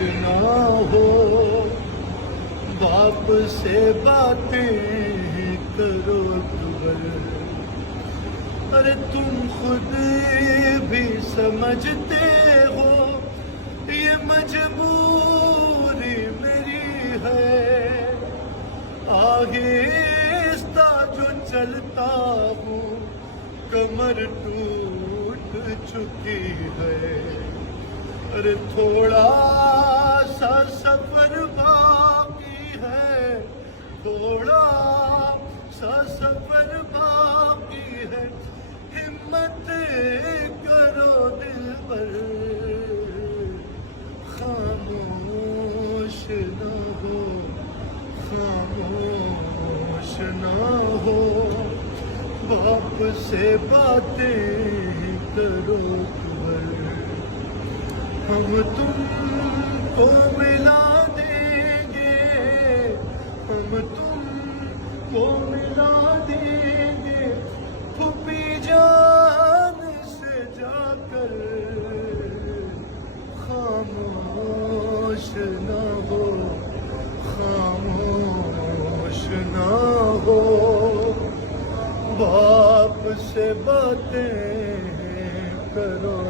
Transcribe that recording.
نہ ہو، باپ سے باتیں کرو دول، ارے تم خود بھی سمجھتے ہو یہ مجبوری میری ہے، آہستہ جو چلتا ہوں کمر ٹوٹ چکی ہے، ارے تھوڑا سا سفر باقی ہے، تھوڑا سا سفر باقی ہے، ہمت کرو دل پر، خاموش نہ ہو، خاموش نہ ہو، باپ سے باتیں کرو دول، ہم تم کو ملا دیں گے، ہم تم کو ملا دیں گے پھوپھی جان سے جا کر، خاموش نہ ہو، خاموش نہ ہو، باپ سے باتیں کرو